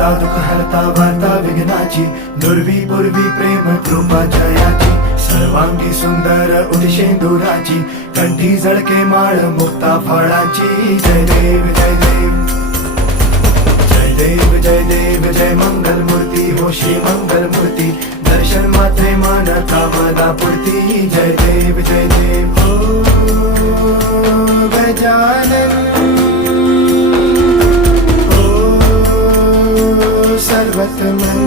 दाता दुःख हरता वार्ता विघ्नाची, दुर्वी पूर्वी प्रेम कृपा जयाची, सर्वांगी सुंदर उदिशेंदुराची, कंठी झळके माळ मुक्ता फळाची. जय देव जय देव जय देव जय देव जय मंगल मूर्ती हो श्री मंगल मूर्ती, दर्शन मात्रे मान कामना पूर्ती. जय देव जय देव हो गजानन हो सर्वतमन.